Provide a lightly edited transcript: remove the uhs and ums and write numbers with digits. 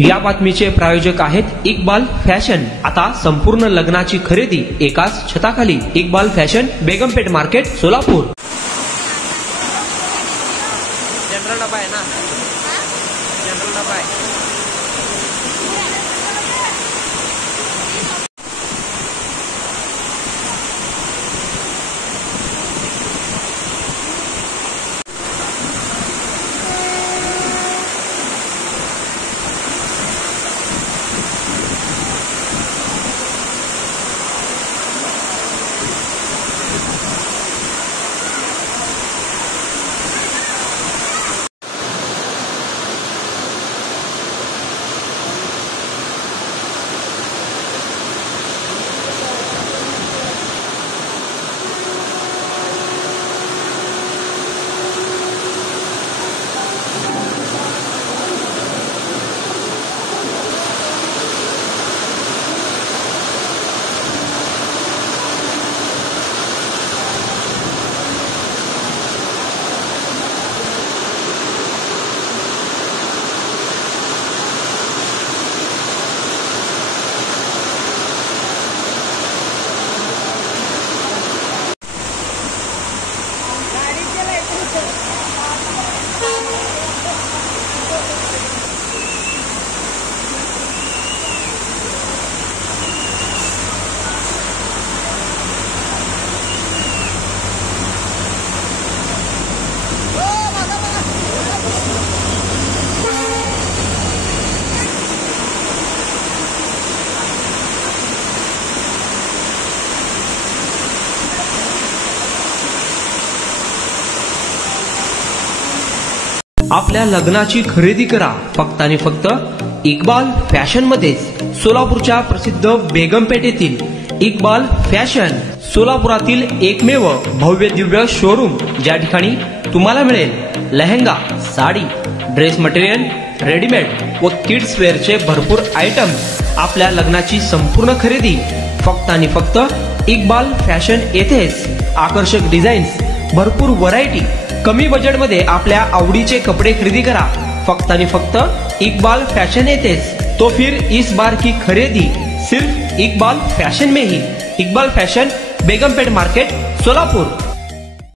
या बातमीचे प्रायोजक आहेत इक्बाल फॅशन। आता संपूर्ण लग्नाची खरेदी एकाच छताखाली। Iqbal fashion, Begumpeth market, Solapur. General डबा आहे ना, जनरल डबा आहे। आपल्या लग्नाची खरेदी करा फक्त आणि फक्त इक्बाल फॅशन मध्येच। सोलापूरच्या प्रसिद्ध बेगमपेठ येथील इक्बाल फॅशन सोलापुरातील एकमेव भव्य दिव्य शोरूम, ज्या ठिकाणी तुम्हाला मिळेल lehenga, sari, dress material, readymade व किड्स वेअरचे भरपूर आयटम्स। आपल्या लग्नाची संपूर्ण खरेदी फक्त आणि फक्त इक्बाल फॅशन येथेच। आकर्षक डिझाईन्स, भरपूर व्हरायटी, कमी बजेटमध्ये आपल्या आवडीचे कपडे खरेदी करा फक्त आणि फक्त इक्बाल फैशन येथेच। तो फिर इस बार की खरीदी सिर्फ इक्बाल फैशन में ही। Iqbal fashion, Begumpeth market, Solapur.